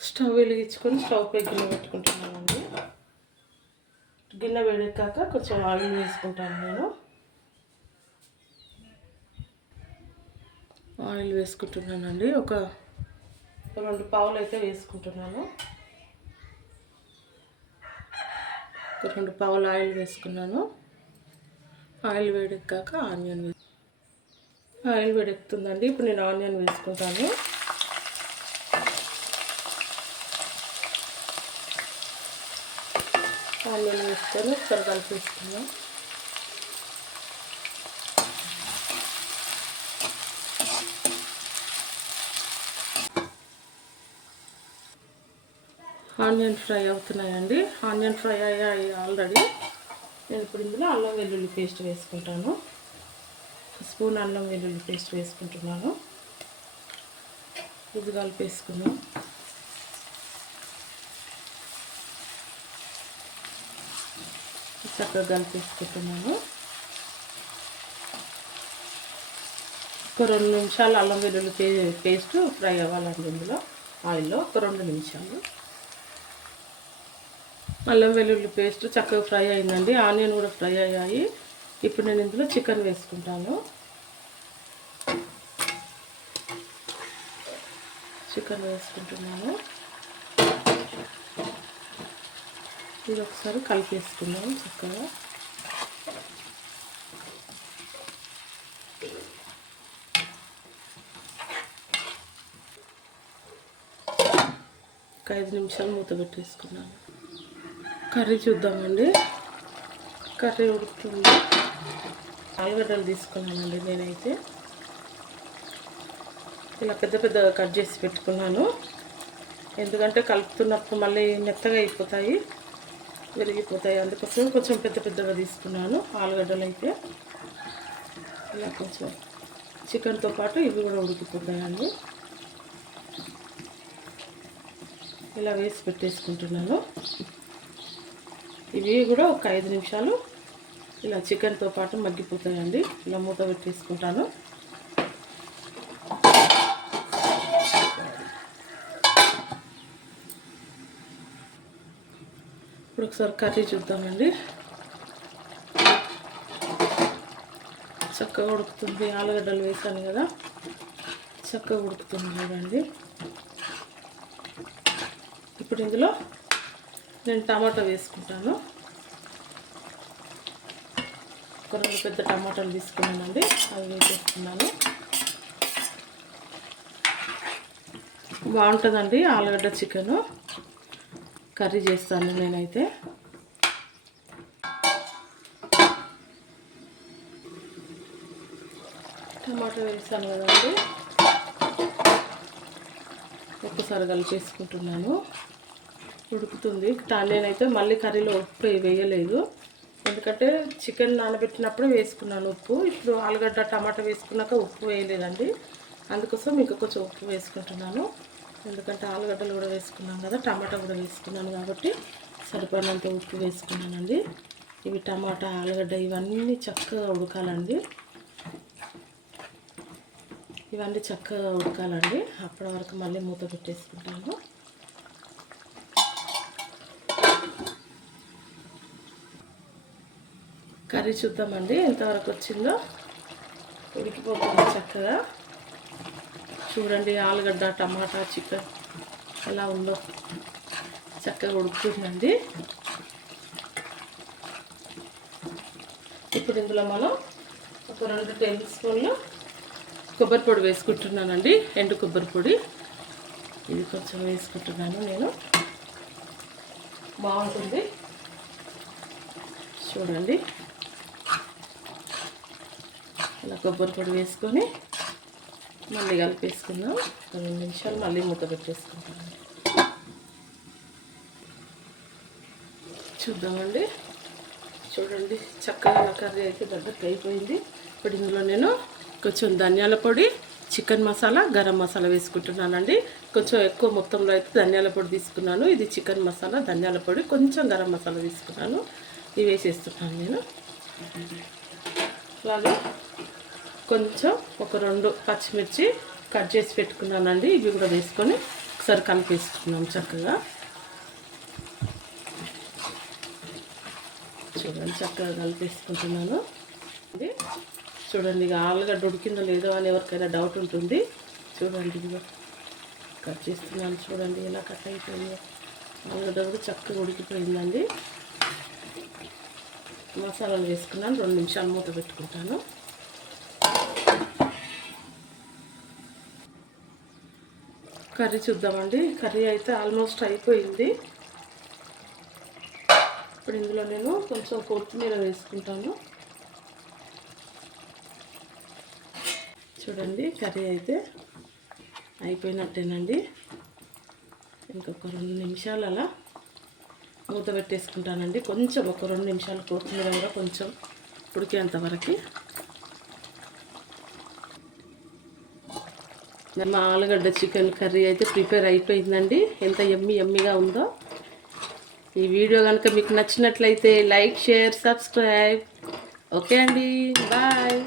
Stove వెలిగించుకొని stove పై గిన్నె పెట్టుకుంటున్నానండి. గిన్నె వేడెక్కాక కొంచెం ఆయిల్ వేసుకుంటాను నేను. ఆయిల్ వేసుకుంటున్నానండి. ఒక రెండు పావులు అయితే వేసుకుంటున్నాను. ఒక రెండు పావులు ఆయిల్ వేసుకున్నాను. ఆయిల్ వేడెక్కాక ఆనియన్ వేసు ఆయిల్ వేడెక్కుతుందండి. ఇప్పుడు నేను ఆనియన్ వేసుకుంటాను. ఆనియన్ వేసుకొని ఒకసారి కలిపేసుకున్నాం. ఆనియన్ ఫ్రై అవుతున్నాయండి. ఆనియన్ ఫ్రై అయ్యాయి ఆల్రెడీ. నేను ఇప్పుడు ఇందులో అల్లం వెల్లుల్లి పేస్ట్ వేసుకుంటాను. స్పూన్ అల్లం వెల్లుల్లి పేస్ట్ వేసుకుంటున్నాను. ఇది కలిపేసుకున్నాం. చక్కగా కలిపేసుకుంటున్నాను. ఒక రెండు నిమిషాలు అల్లం వెల్లుల్లి పే పేస్ట్ ఫ్రై అవ్వాలండి ఇందులో ఆయిల్లో ఒక రెండు నిమిషాలు. అల్లం వెల్లుల్లి పేస్ట్ చక్కగా ఫ్రై అయిందండి. ఆనియన్ కూడా ఫ్రై అయ్యాయి. ఇప్పుడు నేను ఇందులో చికెన్ వేసుకుంటాను. చికెన్ వేసుకుంటున్నాను. ఇది ఒకసారి కలిపేసుకుందాం చక్కగా. ఒక ఐదు నిమిషాలు మూత పెట్టేసుకున్నాను. కర్రీ చూద్దామండి. కర్రీ ఉడుకుతుంది. ఆలుగడ్డలు తీసుకున్నానండి నేనైతే. ఇలా పెద్ద పెద్దగా కట్ చేసి పెట్టుకున్నాను. ఎందుకంటే కలుపుతున్నప్పుడు మళ్ళీ మెత్తగా అయిపోతాయి. విరిగిపోతాయి అందుకోసం కొంచెం పెద్ద పెద్దగా తీసుకున్నాను. ఆలుగడ్డలు అయితే ఇలా కొంచెం చికెన్తో పాటు ఇవి కూడా ఉడికిపోతాయండి ఇలా వేసి పెట్టేసుకుంటున్నాను. ఇవి కూడా ఒక ఐదు నిమిషాలు ఇలా చికెన్తో పాటు మగ్గిపోతాయండి. ఇలా మూత పెట్టేసుకుంటాను. ఇప్పుడు ఒకసారి కర్రీ చూద్దామండి. చక్కగా ఉడుకుతుంది. ఆలుగడ్డలు వేసాను కదా. చక్కగా ఉడుకుతుంది చూడండి. ఇప్పుడు ఇందులో నేను టమాటా వేసుకుంటాను. ఒక రెండు పెద్ద టమాటాలు తీసుకున్నానండి. అవి వేసేస్తున్నాను. బాగుంటుందండి ఆలుగడ్డ చికెను. కర్రీ చేస్తాను నేనైతే. టమాటా వేస్తాను కదండి. ఒక్కసారి కలిపేసుకుంటున్నాను ఉడుకుతుంది. నేనైతే మళ్ళీ కర్రీలో ఉప్పు వేయలేదు. ఎందుకంటే చికెన్ నానబెట్టినప్పుడు వేసుకున్నాను ఉప్పు. ఇప్పుడు ఆలుగడ్డ టమాటా వేసుకున్నాక ఉప్పు వేయలేదండి. అందుకోసం ఇంకా కొంచెం ఉప్పు వేసుకుంటున్నాను. ఎందుకంటే ఆలుగడ్డలు కూడా వేసుకున్నాం కదా టమాటా కూడా వేసుకున్నాను కాబట్టి సరిపడినంత ఉప్పు వేసుకున్నానండి. ఇవి టమాటా ఆలుగడ్డ ఇవన్నీ చక్కగా ఉడకాలండి. ఇవన్నీ చక్కగా ఉడకాలండి. అప్పటి వరకు మళ్ళీ మూత పెట్టేసుకుంటాము కర్రీ చూద్దామండి ఎంతవరకు వచ్చిందో. ఉడికిపోతుంది చక్కగా. చూడండి ఆలుగడ్డ టమాటా చికెన్ ఎలా ఉందో చక్కగా ఉడుకుతుందండి. ఇప్పుడు ఇందులో మనం ఒక రెండు టేబుల్ స్పూన్లు కొబ్బరి పొడి వేసుకుంటున్నానండి ఎండు కొబ్బరి పొడి. ఇది కొంచెం వేసుకుంటున్నాను నేను. బాగుంటుంది. చూడండి. ఇలా కొబ్బరి పొడి వేసుకొని మళ్ళీ కలిపేసుకుందాం. ఒక రెండు నిమిషాలు మళ్ళీ మూత పెట్టేసుకుంటాం. చూద్దామండి. చూడండి చక్కగా కర్రీ అయితే దగ్గరికి అయిపోయింది. ఇప్పుడు ఇందులో నేను కొంచెం ధనియాల పొడి చికెన్ మసాలా గరం మసాలా వేసుకుంటున్నానండి. కొంచెం ఎక్కువ మొత్తంలో అయితే ధనియాల పొడి తీసుకున్నాను. ఇది చికెన్ మసాలా ధనియాల పొడి కొంచెం గరం మసాలా తీసుకున్నాను. ఇవి వేసేస్తున్నాను నేను. అలాగే కొంచెం ఒక రెండు పచ్చిమిర్చి కట్ చేసి పెట్టుకున్నానండి. ఇవి కూడా వేసుకొని ఒకసారి కలిపేసుకున్నాం చక్కగా. చూడండి చక్కగా కలిపేసుకుంటున్నాను. ఇది చూడండి ఇక ఆలుగడ్డ ఉడికిందో లేదో అని ఎవరికైనా డౌట్ ఉంటుంది. చూడండి ఇదిగో కట్ చేస్తున్నాను చూడండి ఎలా కట్ అయిపోయిందో. ఆలుగడ్డ కూడా చక్కగా ఉడికిపోయిందండి. మసాలాలు వేసుకున్నాను రెండు నిమిషాలు మూత పెట్టుకుంటాను. కర్రీ చూద్దామండి. కర్రీ అయితే ఆల్మోస్ట్ అయిపోయింది. ఇప్పుడు ఇందులో నేను కొంచెం కొత్తిమీర వేసుకుంటాను. చూడండి కర్రీ అయితే అయిపోయినట్టేనండి. ఇంకొక రెండు నిమిషాలు అలా మూత పెట్టేసుకుంటానండి. కొంచెం ఒక రెండు నిమిషాలు కొత్తిమీర కూడా కొంచెం ఉడికేంత వరకు మా ఆలుగడ్డ చికెన్ కర్రీ అయితే ప్రిపేర్ అయిపోయిందండి. ఎంత ఎమ్మి ఎమ్మిగా ఉందో. ఈ వీడియో కనుక మీకు నచ్చినట్లయితే లైక్ షేర్ సబ్స్క్రైబ్. ఓకే అండి. బాయ్.